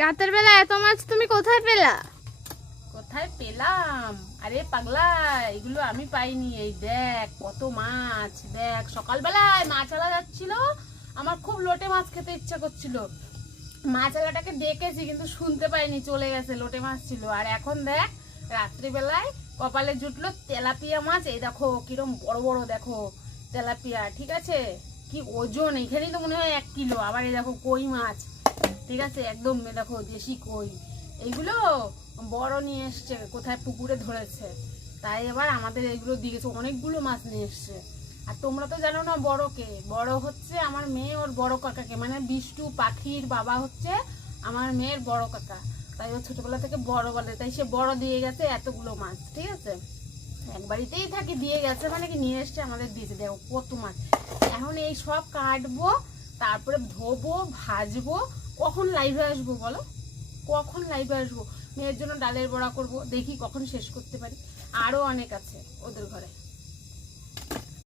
রাতের বেলা এত মাছ তুমি কোথায় পেলা? কোথায় পেলাম? আরে পাগলা, এগুলো আমি পাইনি। এই দেখ কত মাছ, দেখ সকালবেলায় মাছওয়ালা যাচ্ছিল, আমার খুব লোটে মাছ খেতে ইচ্ছা করছিল, মাছওয়ালাটাকে ডেকেছি কিন্তু শুনতে পাইনি, চলে গেছে, লোটে মাছ ছিল। আর এখন দেখ রাত্রিবেলায় কপালে জুটলো তেলাপিয়া মাছ। এই দেখো কিরম বড় বড়, দেখো তেলাপিয়া, ঠিক আছে, কি ওজন, এখানেই তো মনে হয় 1 কিলো। আবার এই দেখো কই মাছ, ঠিক আছে, একদম দেখো দেশি কই। এইগুলো বড় নিয়ে এসছে, কোথায় পুকুরে ধরেছে, তাই এবার আমাদের এইগুলো দিয়ে গেছে, অনেকগুলো মাছ নিয়ে এসছে। আর তোমরা তো জানো না বড় কে, বড় হচ্ছে আমার মেয়ে, ওর বড় কাকাকে, মানে বিষ্টু পাখির বাবা হচ্ছে আমার মেয়ের বড় কাকা, তাই ও ছোটবেলা থেকে বড় বলে, তাই সে বড় দিয়ে গেছে এতগুলো মাছ, ঠিক আছে। এক বাড়িতেই থাকি, দিয়ে গেছে মানে কি নিয়ে এসছে, আমাদের দিয়েছে, দেখো কত মাছ। এখন এই সব কাটবো, তারপরে ধোবো, ভাজবো। কখন লাইভে আসবো বলো, কখন লাইভে আসবো? মেয়ের জন্য ডালের বড়া করব, দেখি কখন শেষ করতে পারি। আরো অনেক আছে ওদের ঘরে।